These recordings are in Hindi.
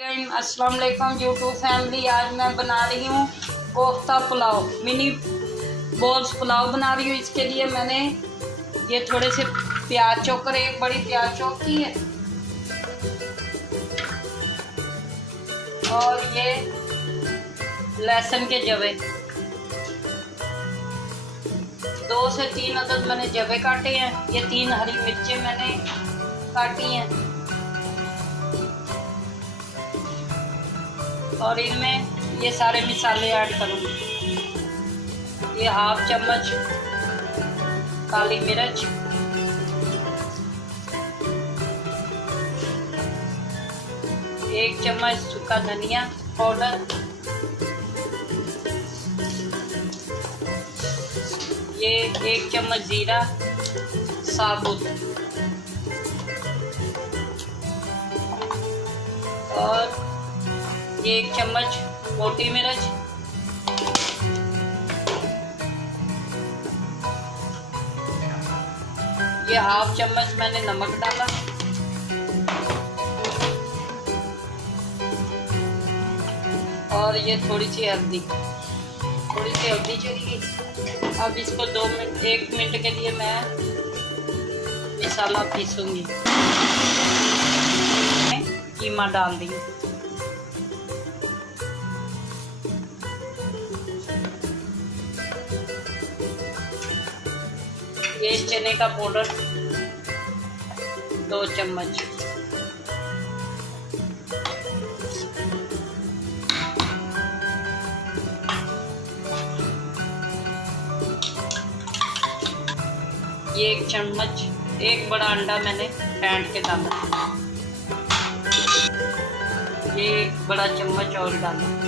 अस्सलाम वालेकुम यूट्यूब फैमिली। आज मैं बना रही हूँ कोफ्ता पुलाव, मिनी बॉल्स पुलाव बना रही हूँ। इसके लिए मैंने ये थोड़े से प्याज चोकर, एक बड़ी प्याज चौक की है, और ये लहसुन के जवे 2 से 3 अदद मैंने जवे काटे हैं। ये 3 हरी मिर्चें मैंने काटी हैं, और इनमें ये सारे मसाले ऐड करूँगी। ये हाफ चम्मच काली मिर्च, एक चम्मच सूखा धनिया पाउडर, ये 1 चम्मच जीरा साबुत, और ये 1 चम्मच मोटी मिर्च, ये हाफ चम्मच मैंने नमक डाला, और ये थोड़ी सी हल्दी चली गई। अब इसको 1 मिनट के लिए मैं मसाला पीसूंगी। कीमा डाल दी, ये चने का पाउडर 2 चम्मच, ये 1 चम्मच, 1 बड़ा अंडा मैंने फेंट के डाला, ये 1 बड़ा चम्मच और डाला,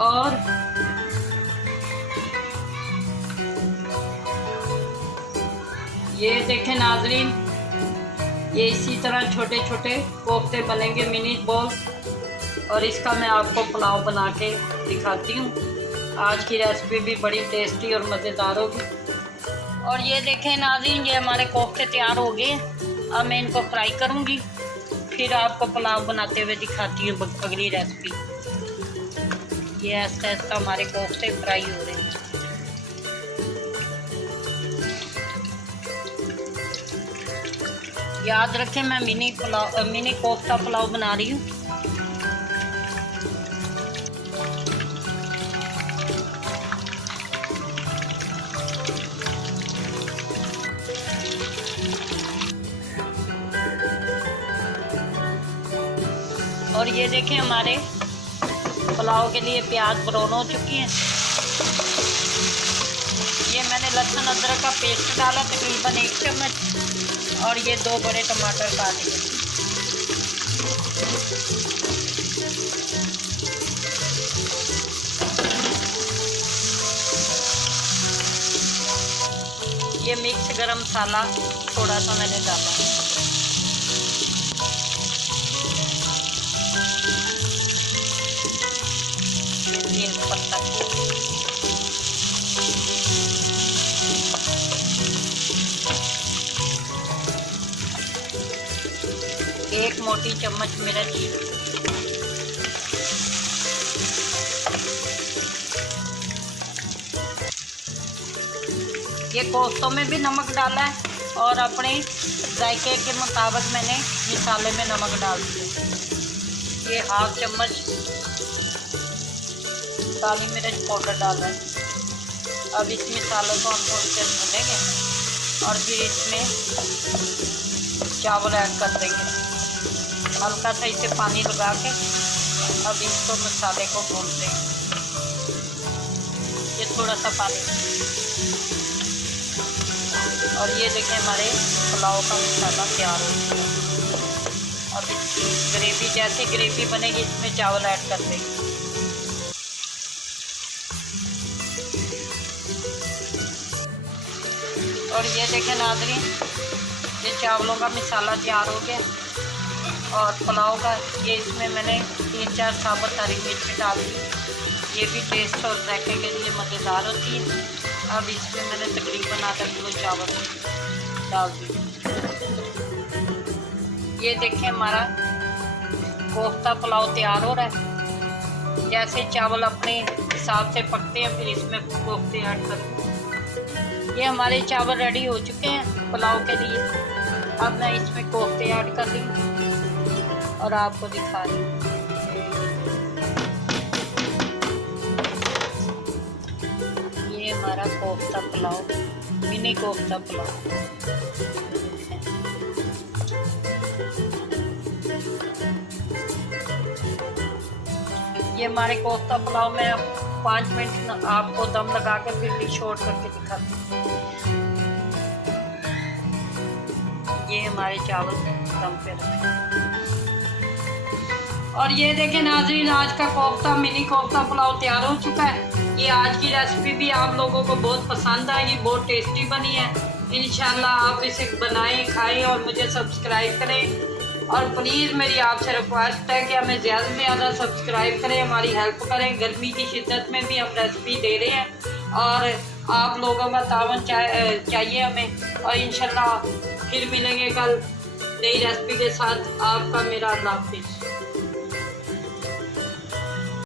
और ये देखें नाजरीन, ये इसी तरह छोटे छोटे कोफ्ते बनेंगे, मिनी बॉल, और इसका मैं आपको पुलाव बना के दिखाती हूँ। आज की रेसिपी भी बड़ी टेस्टी और मज़ेदार होगी। और ये देखें नाज़रीन, ये हमारे कोफ्ते तैयार हो गए। अब मैं इनको फ्राई करूँगी, फिर आपको पुलाव बनाते हुए दिखाती हूँ अगली रेसिपी। ये ऐसा ऐसा हमारे कोफ्ते फ्राई हो रहे हैं। याद रखें, मैं मिनी कोफ्ता पुलाव बना रही हूँ। और ये देखें, हमारे पुलाव के लिए प्याज ब्राउन हो चुकी हैं। ये मैंने लहसुन अदरक का पेस्ट डाला तकरीबन 1 चम्मच, और ये 2 बड़े टमाटर काट दिए। ये मिक्स गरम मसाला थोड़ा सा मैंने डाला, पत्ता, एक मोटी चम्मच मिर्च, ये कोफ्तों में भी नमक डाला है, और अपने जायके के मुताबिक मैंने मसाले में नमक डाल दिया। ये हाफ चम्मच काली मिर्च पाउडर डाला है। अब इस मसाले को हम थोड़ी देर भूनेंगे, और फिर इसमें चावल ऐड कर देंगे, हल्का सा इसे पानी लगा के। अब इसको मसाले को भूनते हैं, ये थोड़ा सा पानी, और ये देखें हमारे पुलाव का मसाला तैयार हो गया। अब इसकी ग्रेवी, जैसे ग्रेवी बनेगी इसमें चावल ऐड कर देंगे। और ये देखें नाज़रीन, ये चावलों का मसाला तैयार हो गया और पुलाव का ये इसमें मैंने 3-4 साबुत हरी मिर्च डाल दी। ये भी टेस्ट और जायके के लिए मज़ेदार होती है। अब इसमें मैंने तकरीबन आधा किलो चावल डाल दी। ये देखें हमारा कोफ्ता पुलाव तैयार हो रहा है। जैसे चावल अपने हिसाब से पकते हैं फिर इसमें कोफ्ते ऐड कर दें। ये हमारे चावल रेडी हो चुके हैं पुलाव के लिए। अब मैं इसमें कोफ्ते ऐड कर दूँगी और आपको दिखा रही हूँ। ये हमारा कोफ्ता पुलाव, मिनी कोफ्ता पुलाव। ये हमारे कोफ्ता पुलाव में 5 मिनट आपको दम लगा के फिर डिश आउट करके दिखाती हूँ। ये हमारे चावल दम पे रखे और ये देखें नाज़रीन, आज का कोफ्ता मिनी कोफ्ता पुलाव तैयार हो चुका है। ये आज की रेसिपी भी आप लोगों को बहुत पसंद आएगी, बहुत टेस्टी बनी है। इंशाल्लाह आप इसे बनाएं, खाएं और मुझे सब्सक्राइब करें। और प्लीज़ मेरी आपसे रिक्वेस्ट है कि हमें ज़्यादा से ज़्यादा सब्सक्राइब करें, हमारी हेल्प करें। गर्मी की शिद्दत में भी हम रेसिपी दे रहे हैं और आप लोगों का तावन चाहिए हमें। और इंशाल्लाह फिर मिलेंगे कल नई रेसिपी के साथ। आपका मेरा अल्लाह हाफिज़।